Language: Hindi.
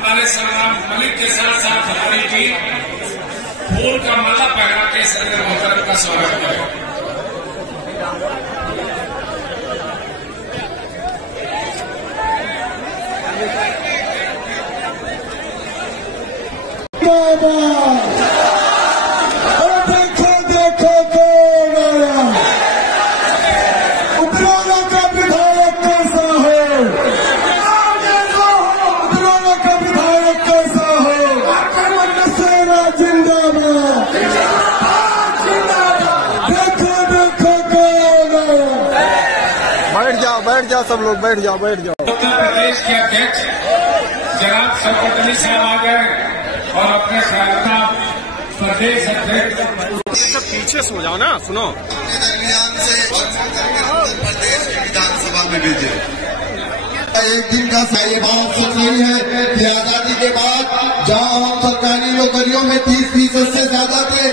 हमारे संग्राम मलिक के साथ साथ हमारी टीम फूल का माला पहना के सदर मोहतरम का स्वागत करें। देखो देखो कौन आया, उतराना का विधायक कैसा हो, उतराना का विधायक कैसा हो, सेना जिंदाबाद, देखो देखो कौन आया। बैठ जाओ सब लोग, बैठ जाओ। उत्तर प्रदेश के अध्यक्ष जनाब शौकत अली साहब आ गए और अपने खिलाफ प्रदेश अध्यक्ष सब पीछे सो जाओ ना, सुनो। दरमियान से प्रदेश विधानसभा में भेजे। एक दिन का सही बात सच नहीं है कि आजादी के बाद जहां हम सरकारी नौकरियों में 30% से ज्यादा थे,